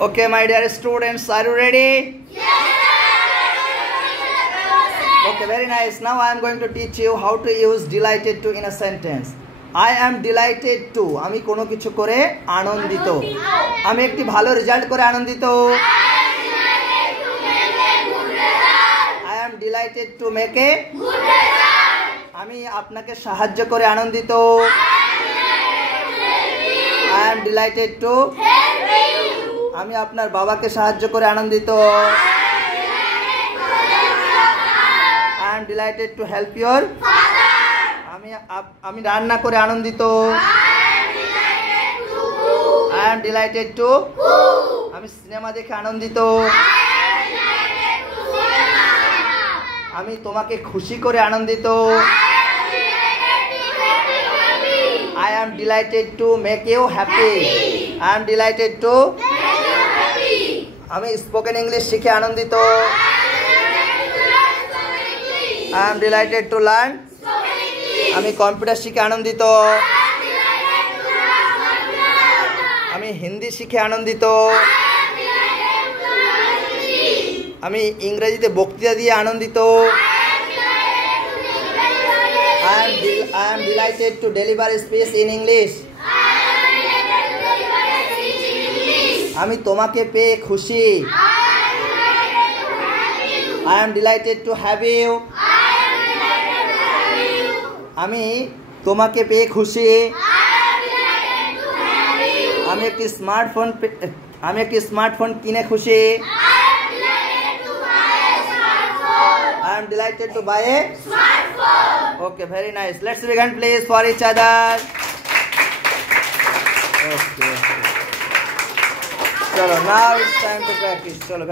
Okay, my dear students, are you ready? Okay, very nice. Now I am going to teach you how to use delighted to in a sentence. I am delighted to. আমি কোনো কিছু করে আনন্দিত। আমি একটি ভালো রেজাল্ট করে আনন্দিত। I am delighted to make a good result. আমি আপনাকে সাহায্য করে আনন্দিত। I am delighted to help you. আমি আপনার বাবাকে সাহায্য করে আনন্দিত। I am delighted to help your father. আমি রান্না করে আনন্দিত। I am delighted to আমি সিনেমা দেখে আনন্দিত। আমি তোমাকে খুশি করে আনন্দিত। I am delighted to make you happy. I am delighted to আমি স্পোকেন ইংলিশ শিখে আনন্দিত। I am delighted to learn আমি কম্পিউটার শিখে আনন্দিত। আমি হিন্দি শিখে আনন্দিত। আমি ইংরেজিতে বক্তৃতা দিয়ে আনন্দিত। I am delighted to deliver a speech in English. আমি তোমাকে পেয়ে খুশি। I am delighted to have you. আমি তোমাকে পেয়ে খুশি। আমি একটি স্মার্টফোন কিনে খুশি। I am delighted to buy a smartphone. Okay, very nice. Let's begin, please, for each other. Okay. Chalo, now it's time to practice. Chalo.